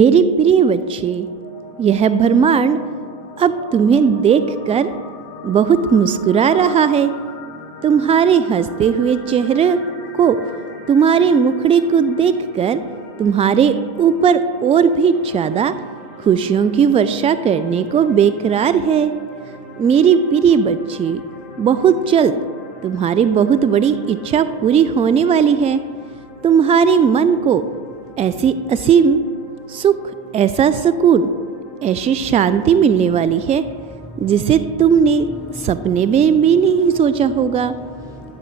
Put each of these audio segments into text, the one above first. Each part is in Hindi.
मेरे प्रिय बच्चे, यह ब्रह्मांड अब तुम्हें देखकर बहुत मुस्कुरा रहा है। तुम्हारे हंसते हुए चेहरे को, तुम्हारे मुखड़े को देखकर तुम्हारे ऊपर और भी ज़्यादा खुशियों की वर्षा करने को बेकरार है। मेरे प्रिय बच्चे, बहुत जल्द तुम्हारी बहुत बड़ी इच्छा पूरी होने वाली है। तुम्हारे मन को ऐसी असीम सुख, ऐसा सुकून, ऐसी शांति मिलने वाली है जिसे तुमने सपने में भी नहीं सोचा होगा।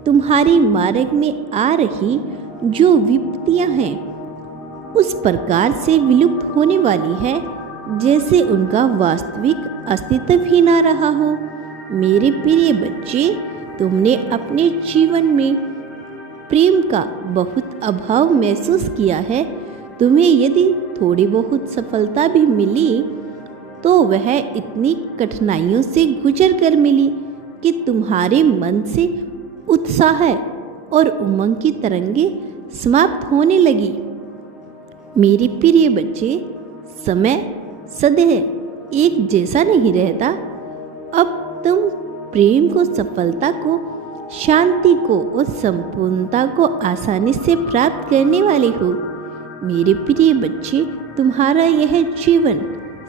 तुम्हारे मार्ग में आ रही जो विपत्तियां हैं उस प्रकार से विलुप्त होने वाली है जैसे उनका वास्तविक अस्तित्व ही ना रहा हो। मेरे प्रिय बच्चे, तुमने अपने जीवन में प्रेम का बहुत अभाव महसूस किया है। तुम्हें यदि थोड़ी बहुत सफलता भी मिली तो वह इतनी कठिनाइयों से गुजर कर मिली कि तुम्हारे मन से उत्साह और उमंग की तरंगे समाप्त होने लगी। मेरे प्रिय बच्चे, समय सदैव एक जैसा नहीं रहता। अब तुम प्रेम को, सफलता को, शांति को और संपूर्णता को आसानी से प्राप्त करने वाले हो। मेरे प्रिय बच्चे, तुम्हारा यह जीवन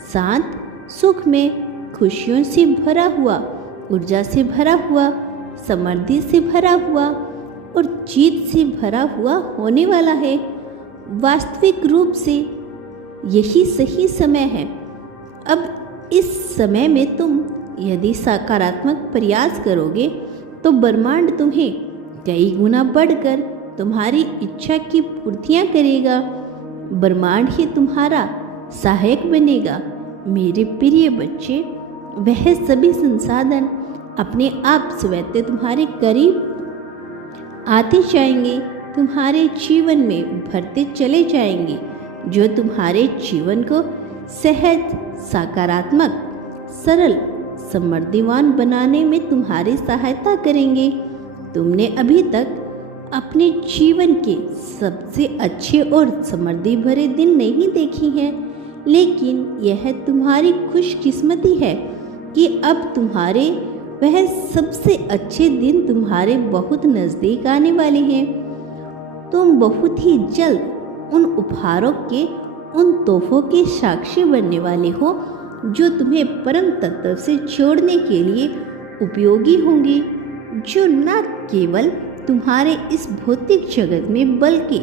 शांत, सुख में, खुशियों से भरा हुआ, ऊर्जा से भरा हुआ, समृद्धि से भरा हुआ और जीत से भरा हुआ होने वाला है। वास्तविक रूप से यही सही समय है। अब इस समय में तुम यदि सकारात्मक प्रयास करोगे तो ब्रह्मांड तुम्हें कई गुना बढ़कर तुम्हारी इच्छा की पूर्तियां करेगा। ब्रह्मांड ही तुम्हारा सहायक बनेगा। मेरे प्रिय बच्चे, वह सभी संसाधन अपने आप स्वतः तुम्हारे करीब आते जाएंगे, तुम्हारे जीवन में भरते चले जाएंगे, जो तुम्हारे जीवन को सहज, सकारात्मक, सरल, समृद्धिवान बनाने में तुम्हारी सहायता करेंगे। तुमने अभी तक अपने जीवन के सबसे अच्छे और समृद्धि भरे दिन नहीं देखी हैं, लेकिन यह तुम्हारी खुशकिस्मती है कि अब तुम्हारे वह सबसे अच्छे दिन तुम्हारे बहुत नज़दीक आने वाले हैं। तुम बहुत ही जल्द उन उपहारों के, उन तोहफों के साक्षी बनने वाले हो जो तुम्हें परम तत्व से जोड़ने के लिए उपयोगी होंगे, जो न केवल तुम्हारे इस भौतिक जगत में बल्कि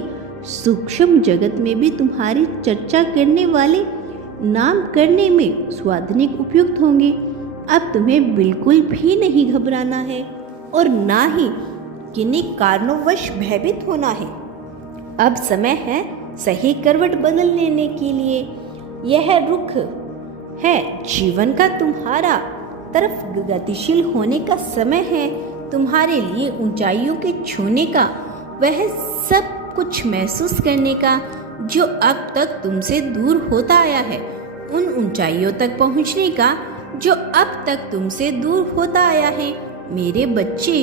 सूक्ष्म जगत में भी तुम्हारी चर्चा करने वाले, नाम करने में स्वाधनिक उपयुक्त होंगे। अब तुम्हें बिल्कुल भी नहीं घबराना है और ना ही किन्हीं कारणोंवश भयभीत होना है। अब समय है सही करवट बदल लेने के लिए। यह रुख है जीवन का, तुम्हारा तरफ गतिशील होने का समय है, तुम्हारे लिए ऊंचाइयों के छूने का, वह सब कुछ महसूस करने का जो अब तक तुमसे दूर होता आया है, उन ऊंचाइयों तक पहुंचने का जो अब तक तुमसे दूर होता आया है। मेरे बच्चे,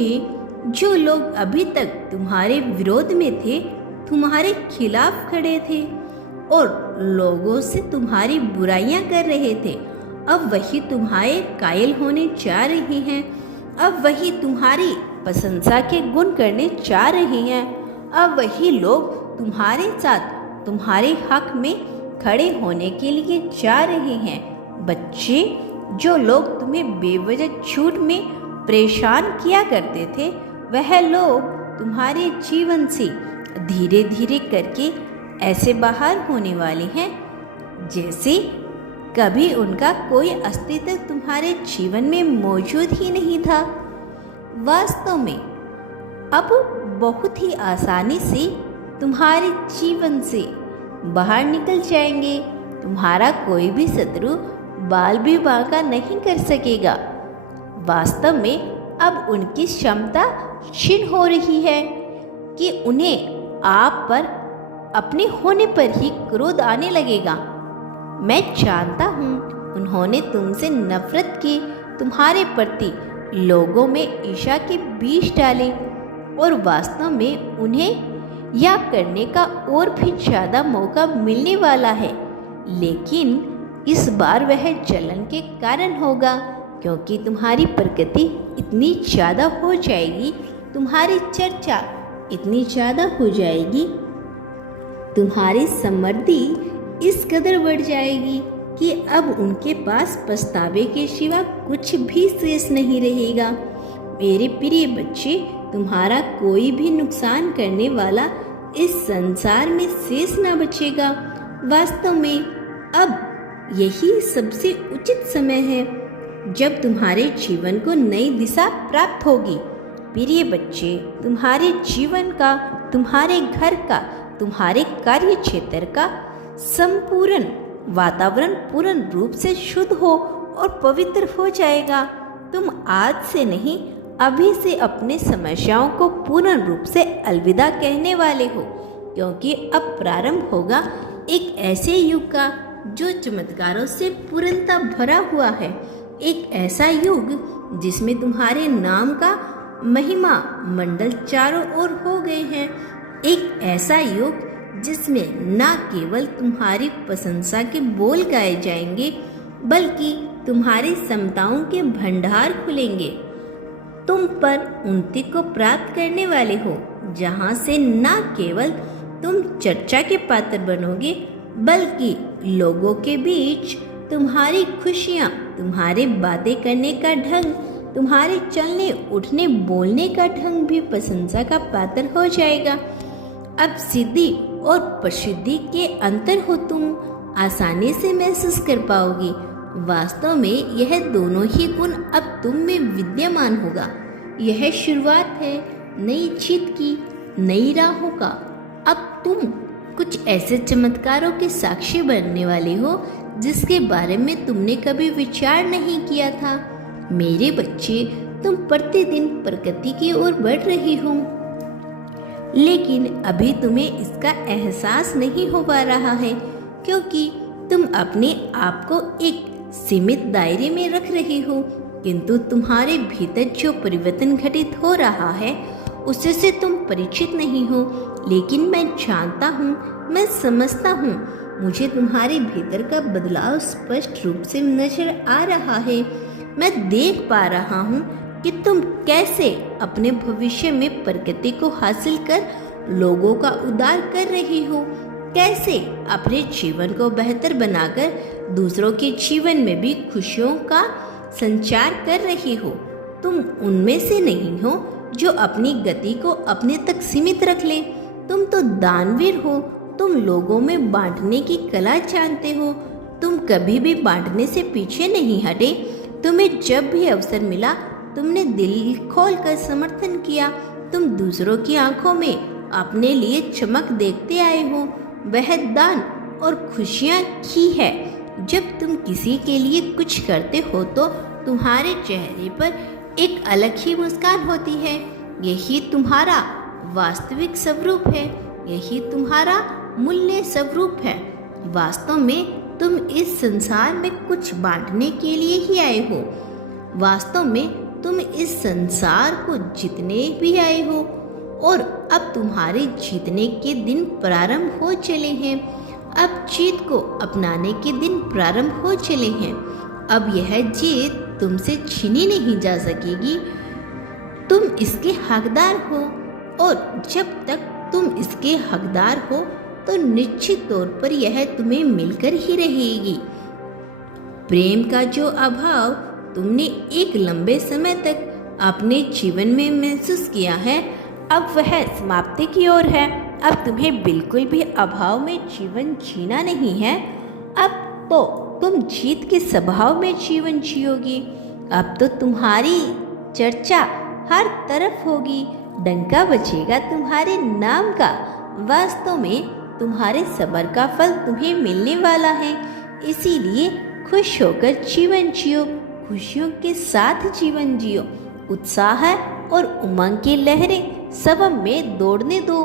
जो लोग अभी तक तुम्हारे विरोध में थे, तुम्हारे खिलाफ खड़े थे और लोगों से तुम्हारी बुराइयां कर रहे थे, अब वही तुम्हारे कायल होने जा रहे हैं। अब वही तुम्हारी प्रशंसा के गुण करने जा रहे हैं। अब वही लोग तुम्हारे साथ तुम्हारे हक में खड़े होने के लिए जा रहे हैं। बच्चे, जो लोग तुम्हें बेवजह झूठ में परेशान किया करते थे, वह लोग तुम्हारे जीवन से धीरे धीरे करके ऐसे बाहर होने वाले हैं जैसे कभी उनका कोई अस्तित्व तुम्हारे जीवन में मौजूद ही नहीं था। वास्तव में अब बहुत ही आसानी से तुम्हारे जीवन से बाहर निकल जाएंगे। तुम्हारा कोई भी शत्रु बाल भी बांका नहीं कर सकेगा। वास्तव में अब उनकी क्षमता क्षीण हो रही है कि उन्हें आप पर अपने होने पर ही क्रोध आने लगेगा। मैं जानता हूँ उन्होंने तुमसे नफरत की, तुम्हारे प्रति लोगों में ईर्ष्या के बीज डाले और वास्तव में उन्हें यह करने का और भी ज़्यादा मौका मिलने वाला है। लेकिन इस बार वह जलन के कारण होगा, क्योंकि तुम्हारी प्रगति इतनी ज़्यादा हो जाएगी, तुम्हारी चर्चा इतनी ज़्यादा हो जाएगी, तुम्हारी समृद्धि इस कदर बढ़ जाएगी कि अब उनके पास पछतावे के सिवा कुछ भी शेष नहीं रहेगा। मेरे प्रिय बच्चे, तुम्हारा कोई भी नुकसान करने वाला इस संसार में शेष न बचेगा। वास्तव में अब यही सबसे उचित समय है जब तुम्हारे जीवन को नई दिशा प्राप्त होगी। प्रिय बच्चे, तुम्हारे जीवन का, तुम्हारे घर का, तुम्हारे कार्य क्षेत्र का संपूर्ण वातावरण पूर्ण रूप से शुद्ध हो और पवित्र हो जाएगा। तुम आज से नहीं, अभी से अपने समस्याओं को पूर्ण रूप से अलविदा कहने वाले हो, क्योंकि अब प्रारंभ होगा एक ऐसे युग का जो चमत्कारों से पूर्णता भरा हुआ है। एक ऐसा युग जिसमें तुम्हारे नाम का महिमा मंडल चारों ओर हो गए हैं। एक ऐसा युग जिसमें न केवल तुम्हारी प्रशंसा के बोल गाए जाएंगे, बल्कि तुम्हारी क्षमताओं के भंडार खुलेंगे। तुम पर उन्नति को प्राप्त करने वाले हो, जहां से न केवल तुम चर्चा के पात्र बनोगे, बल्कि लोगों के बीच तुम्हारी खुशियाँ, तुम्हारे बातें करने का ढंग, तुम्हारे चलने उठने बोलने का ढंग भी प्रशंसा का पात्र हो जाएगा। अब सिद्धि और प्रसिद्धि के अंतर हो तुम आसानी से महसूस कर पाओगी। वास्तव में यह दोनों ही गुण अब तुम में विद्यमान होगा। यह शुरुआत है नई जीत की, नई राहों का। अब तुम कुछ ऐसे चमत्कारों के साक्षी बनने वाले हो जिसके बारे में तुमने कभी विचार नहीं किया था। मेरे बच्चे, तुम प्रतिदिन प्रगति की ओर बढ़ रही हो, लेकिन अभी तुम्हें इसका एहसास नहीं हो पा रहा है, क्योंकि तुम अपने आप को एक सीमित दायरे में रख रही हो। किंतु तुम्हारे भीतर जो परिवर्तन घटित हो रहा है उससे से तुम परिचित नहीं हो। लेकिन मैं जानता हूँ, मैं समझता हूँ, मुझे तुम्हारे भीतर का बदलाव स्पष्ट रूप से नजर आ रहा है। मैं देख पा रहा हूँ कि तुम कैसे अपने भविष्य में प्रगति को हासिल कर लोगों का उद्धार कर रही हो, कैसे अपने जीवन को बेहतर बनाकर दूसरों के जीवन में भी खुशियों का संचार कर रही हो। तुम उनमें से नहीं हो जो अपनी गति को अपने तक सीमित रख ले। तुम तो दानवीर हो, तुम लोगों में बांटने की कला जानते हो, तुम कभी भी बांटने से पीछे नहीं हटे। तुम्हें जब भी अवसर मिला तुमने दिल खोलकर समर्थन किया। तुम दूसरों की आंखों में अपने लिए चमक देखते आए हो। वह दान और खुशियाँ की है। जब तुम किसी के लिए कुछ करते हो तो तुम्हारे चेहरे पर एक अलग ही मुस्कान होती है। यही तुम्हारा वास्तविक स्वरूप है, यही तुम्हारा मूल्य स्वरूप है। वास्तव में तुम इस संसार में कुछ बांटने के लिए ही आए हो। वास्तव में तुम इस संसार को जीतने भी आए हो, और अब तुम्हारे जीतने के दिन प्रारंभ हो चले हैं। अब जीत को अपनाने के दिन प्रारंभ हो चले हैं। अब यह जीत तुमसे छीनी नहीं जा सकेगी। तुम इसके हकदार हो, और जब तक तुम इसके हकदार हो तो निश्चित तौर पर यह तुम्हें मिलकर ही रहेगी। प्रेम का जो अभाव तुमने एक लंबे समय तक अपने जीवन में महसूस किया है, अब वह समाप्ति की ओर है। अब तुम्हें बिल्कुल भी अभाव में जीवन जीना नहीं है। अब तो तुम जीत के स्वभाव में जीवन जियोगी। अब तो तुम्हारी चर्चा हर तरफ होगी, डंका बजेगा तुम्हारे नाम का। वास्तव में तुम्हारे सब्र का फल तुम्हें मिलने वाला है। इसीलिए खुश होकर जीवन जियो, खुशियों के साथ जीवन जियो। उत्साह और उमंग की लहरें सब में दौड़ने दो।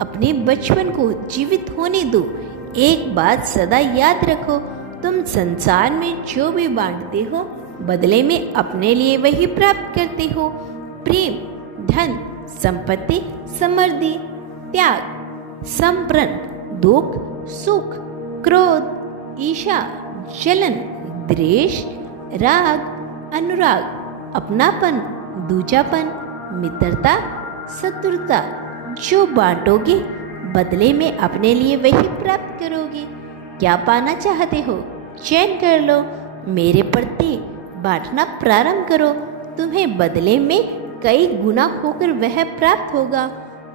अपने बचपन को जीवित होने दो। एक बात सदा याद रखो, तुम संसार में जो भी बांटते हो बदले में अपने लिए वही प्राप्त करते हो। प्रेम, धन, संपत्ति, समृद्धि, त्याग, संप्रण, दुख, सुख, क्रोध, ईर्ष्या, जलन, द्वेष, राग, अनुराग, अपनापन, दूजापन, मित्रता, शत्रुता जो बांटोगे बदले में अपने लिए वही प्राप्त करोगे। क्या पाना चाहते हो? चयन कर लो। मेरे प्रति बांटना प्रारंभ करो, तुम्हें बदले में कई गुना होकर वह प्राप्त होगा।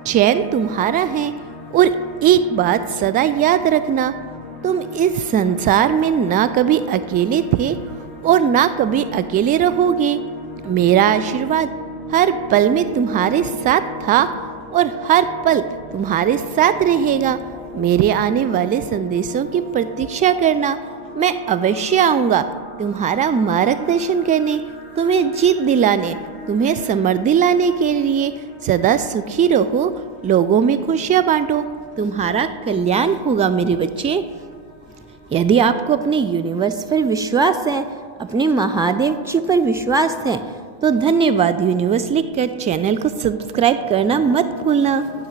चैन तुम्हारा है। और एक बात सदा याद रखना, तुम इस संसार में ना कभी अकेले थे और ना कभी अकेले रहोगे। मेरा आशीर्वाद हर पल में तुम्हारे साथ था और हर पल तुम्हारे साथ रहेगा। मेरे आने वाले संदेशों की प्रतीक्षा करना, मैं अवश्य आऊँगा तुम्हारा मार्गदर्शन करने, तुम्हें जीत दिलाने, तुम्हें समृद्धि लाने के लिए। सदा सुखी रहो, लोगों में खुशियाँ बांटो, तुम्हारा कल्याण होगा मेरे बच्चे। यदि आपको अपने यूनिवर्स पर विश्वास है, अपने महादेव जी पर विश्वास है, तो धन्यवाद यूनिवर्स लिखकर चैनल को सब्सक्राइब करना मत भूलना।